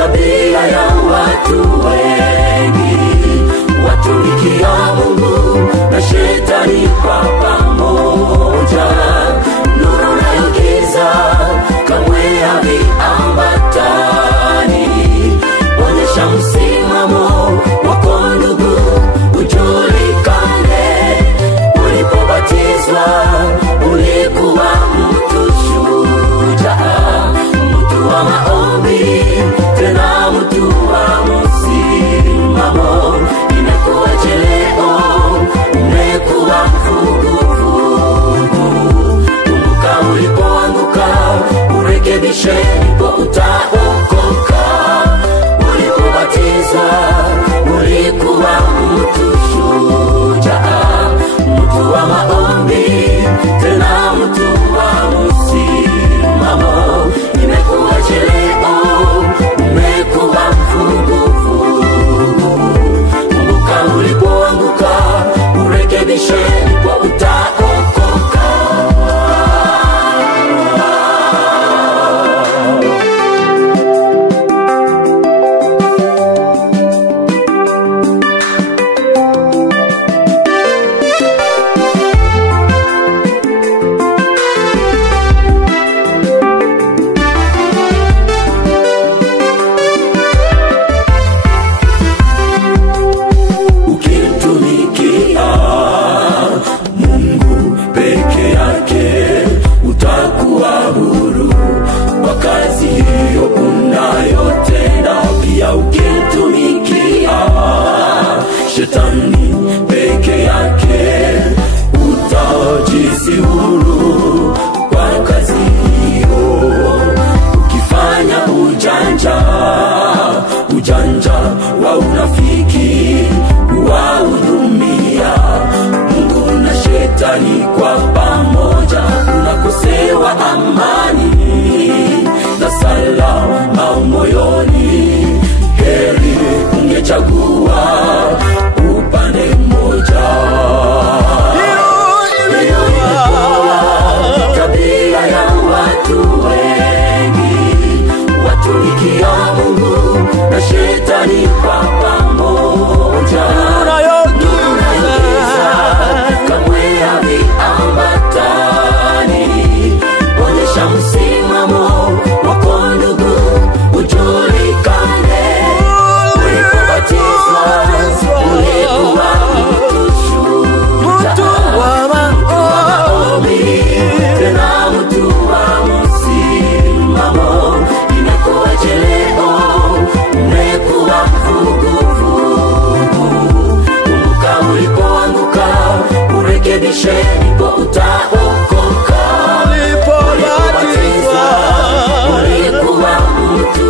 tabia ya watu wengi, watumikia Mungu na shetani kwa pamoja. Nuru na giza kamwe haviambatani. Onyesha msimamo wako ndugu, ujulikane. Ulipobatizwa ulikuwa mtu shujaa, mtu wa maombi, tena mtu wa msimamo. Imekuwaje leo umekuwa vuguvugu? Kumbuka ulipoanguka, urekebishe, ndipo utaokoka. Ulipobatizwa ulikuwa mtu shujaa, mtu wa maombi, tena mtu wa msimamo. Imekuwaje leo umekuwa vuguvugu? Kumbuka ulipoanguka, urekebishe, ndipo utaokoka. Shetani peke yake utajisi huru kwa kazi hiyo. Ukifanya ujanja wa unafiki, kuwahudumia Mungu na shetani kwa pamoja, unakosewa amani na salama moyoni. Heri ungechagua upande mmoja. Tabia ya watu wengi, watumikia Mungu na shetani kwa pamoja. Kamwe haviambatani. Onyesha msimamo wako ndugu, ujulikane. Ulipobatizwa ulikuwa mtu shujaa, mtu wa maombi, tena mtu wa msimamo. Imekuwaje leo umekuwa vuguvugu? Kumbuka ulipoanguka, urekebishe, ndipo utaokoka. Ulipobatizwa ulikuwa mtu